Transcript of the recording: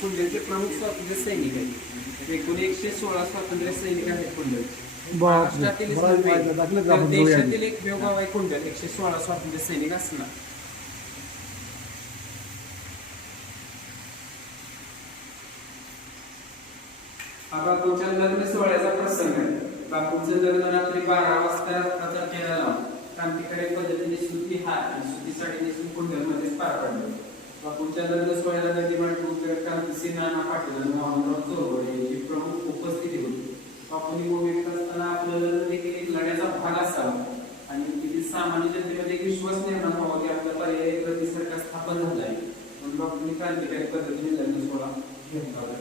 कुंडलीचे प्रमुख स्वातंत्र्य सैनिक आहेत. एकूण 116 स्वातंत्र्य सैनिक आहेत कुंडलीचे. महाराष्ट्रातील देशातील एकमेव गाव आहे कुंडल 116 स्वातंत्र्य सैनिक असणार. हा बापूंच्या लग्न सोहळ्याचा प्रसंग आहे. बापूंचं लग्न रात्री 12 वाजता केला. क्रांतिकारी पद्धतीने सुती हार आणि सुती साडी नेसून कुंडलमध्येच पार पडले. बापूंच्या लग्न सोहळ्याला नदी मांडकर, क्रांतिसिंह नाना पाटील आणि मोहनराव चोरवडे यांची प्रमुख उपस्थिती होती. बापूंनी भूमिकेत असताना आपलं लग्न देखील एक लढ्याचा भाग असावा आणि तिथे सामान्य जनतेमध्ये एक विश्वास निर्माण व्हावा की आपल्या पर्यायी प्रति सरकार स्थापन झालं आहे. म्हणून बापूंनी क्रांतिकारी पद्धतीने लग्न सोहळा घेतला होता.